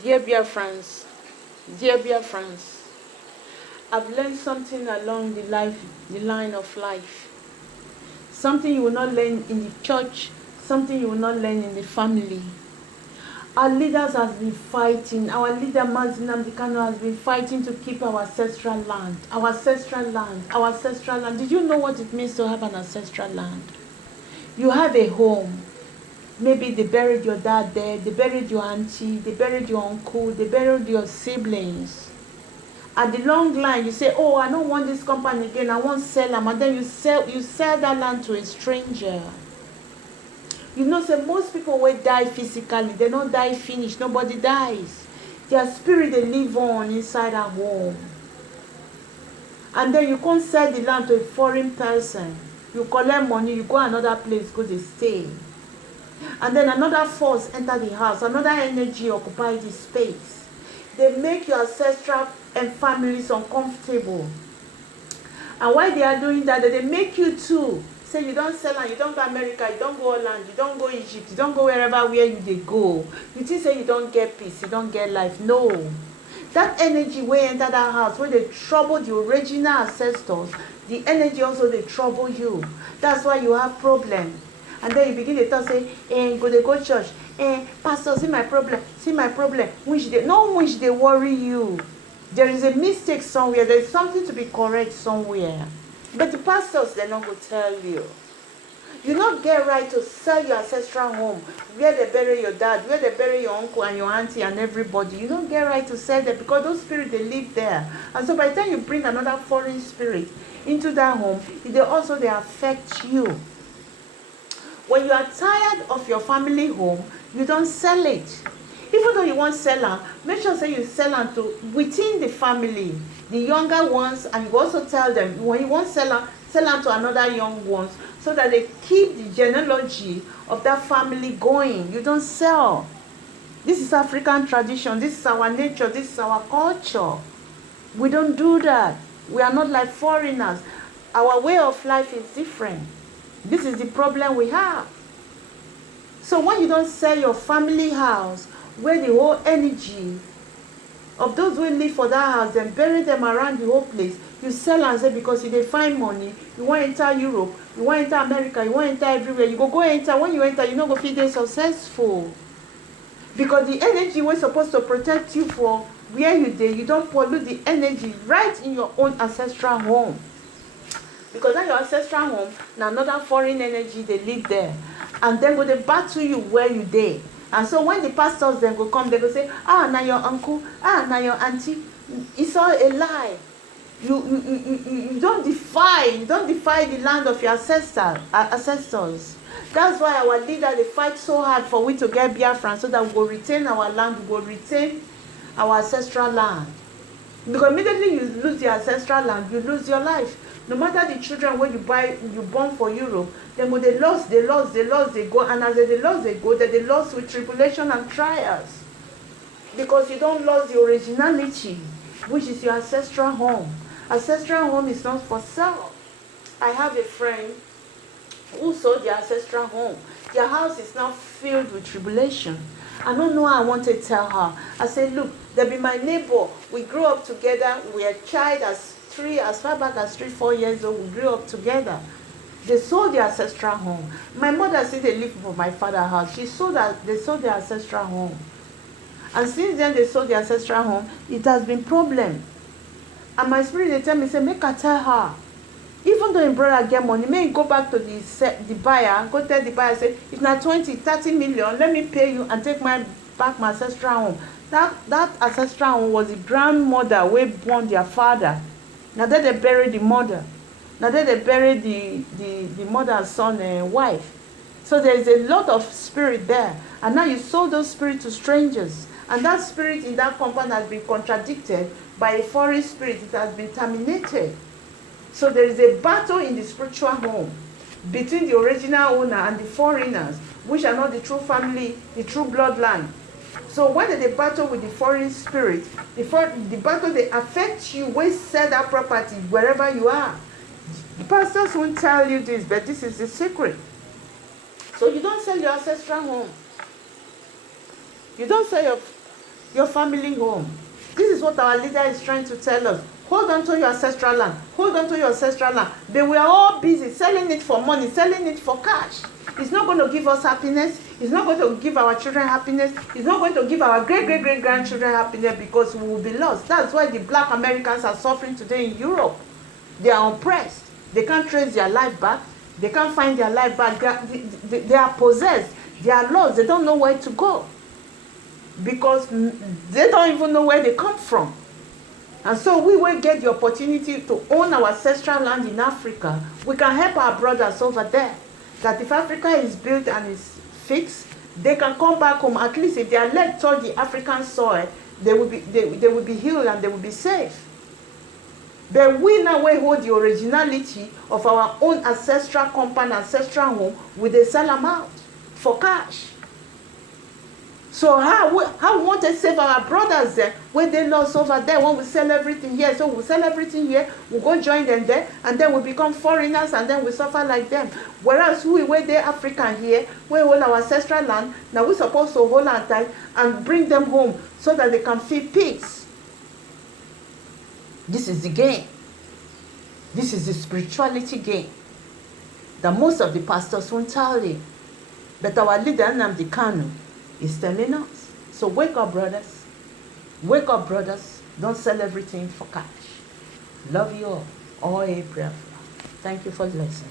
Dear friends, I've learned something along the line of life. Something you will not learn in the church, something you will not learn in the family. Our leaders have been fighting. Our leader Mazi Nnamdi Kanu has been fighting to keep our ancestral land. Our ancestral land. Our ancestral land. Did you know what it means to have an ancestral land? You have a home. Maybe they buried your dad there, they buried your auntie, they buried your uncle, they buried your siblings. At the long line, you say, oh, I don't want this company again, I won't sell them. And then you sell that land to a stranger. You know, say most people will die physically, they don't die finished, nobody dies. Their spirit, they live on inside our home. And then you can't sell the land to a foreign person. You collect money, you go another place, go to stay. And then another force enter the house, another energy occupy the space. They make your ancestral and families uncomfortable. And while they are doing that, they make you too. Say you don't sell and you don't go America, you don't go Holland, you don't go Egypt, you don't go wherever where you they go. You think say you don't get peace, you don't get life. No. That energy will enter that house, where they trouble the original ancestors, the energy also they trouble you. That's why you have problem. And then you begin to talk, say, go they go church. Pastor, see my problem. Which they worry you. There is a mistake somewhere. There is something to be correct somewhere. But the pastors, they're not going to tell you. You not get right to sell your ancestral home, where they bury your dad, where they bury your uncle and your auntie and everybody. You don't get right to sell them because those spirits, they live there. And so by the time you bring another foreign spirit into that home, they affect you. When you are tired of your family home, you don't sell it. Even though you want seller, make sure say you sell them to within the family, the younger ones, and you also tell them when you want seller, sell them to another young ones, so that they keep the genealogy of that family going. You don't sell. This is African tradition. This is our nature. This is our culture. We don't do that. We are not like foreigners. Our way of life is different. This is the problem we have. So when you don't sell your family house, where the whole energy of those who live for that house and bury them around the whole place, you sell and say because if they find money, you want to enter Europe, you want to enter America, you want to enter everywhere, you go enter. When you enter, you not go feel they successful. Because the energy was supposed to protect you for where you did, you don't pollute the energy right in your own ancestral home. Because that your ancestral home, now another foreign energy, they live there. And then go they battle you where you did. And so when the pastors then go come, they go say, now your uncle, now your auntie. It's all a lie. You don't defy the land of your ancestors. That's why our leader, they fight so hard for we to get Biafra, so that we will retain our land, we will retain our ancestral land. Because immediately you lose your ancestral land, you lose your life. No matter the children when you born for Europe, then when they lost, they go, and as they go, they lost with tribulation and trials. Because you don't lose the originality, which is your ancestral home. Ancestral home is not for sale. I have a friend who sold their ancestral home. Their house is now filled with tribulation. I don't know how I want to tell her. I said, look, there be my neighbor. We grew up together. We are child as far back as 3-4 years old. We grew up together. They sold their ancestral home. My mother said they live for my father's house. They sold their ancestral home. And since then they sold their ancestral home, it has been problem. And my spirit, they tell me, say, make I tell her. Even though in brother get money, may go back to the buyer, go tell the buyer, say, it's not 20-30 million, let me pay you and take back my ancestral home. That ancestral home was the grandmother who born their father. Now that they buried the mother. Now that they buried the mother's son and wife. So there is a lot of spirit there. And now you sold those spirits to strangers. And that spirit in that compound has been contradicted by a foreign spirit. It has been terminated. So there is a battle in the spiritual home between the original owner and the foreigners, which are not the true family, the true bloodline. So when they battle with the foreign spirit, the battle, they affect you, we sell that property wherever you are. The pastors won't tell you this, but this is the secret. So you don't sell your ancestral home. You don't sell your family home. This is what our leader is trying to tell us. Hold on to your ancestral land. Hold on to your ancestral land. But we are all busy selling it for money, selling it for cash. It's not going to give us happiness. It's not going to give our children happiness. It's not going to give our great-great-great-grandchildren happiness, because we will be lost. That's why the black Americans are suffering today in Europe. They are oppressed. They can't trace their life back. They can't find their life back. They are possessed. They are lost. They don't know where to go, because they don't even know where they come from. And so we will get the opportunity to own our ancestral land in Africa. We can help our brothers over there. That if Africa is built and is fixed, they can come back home. At least if they are led toward the African soil, they will be healed and they will be safe. But we now will hold the originality of our own ancestral compound, ancestral home, with they sell them out for cash. So how we want to save our brothers then when they lost over there, when we sell everything here? So we sell everything here, we go join them there, and then we become foreigners, and then we suffer like them. Whereas we were the African here, we hold our ancestral land, now we're supposed to hold our tight and bring them home so that they can feed pigs. This is the game. This is the spirituality game that most of the pastors won't tell you. But our leader, Nnamdi Kanu, is telling us. So wake up, brothers. Wake up, brothers. Don't sell everything for cash. Love you all. All April. Thank you for listening.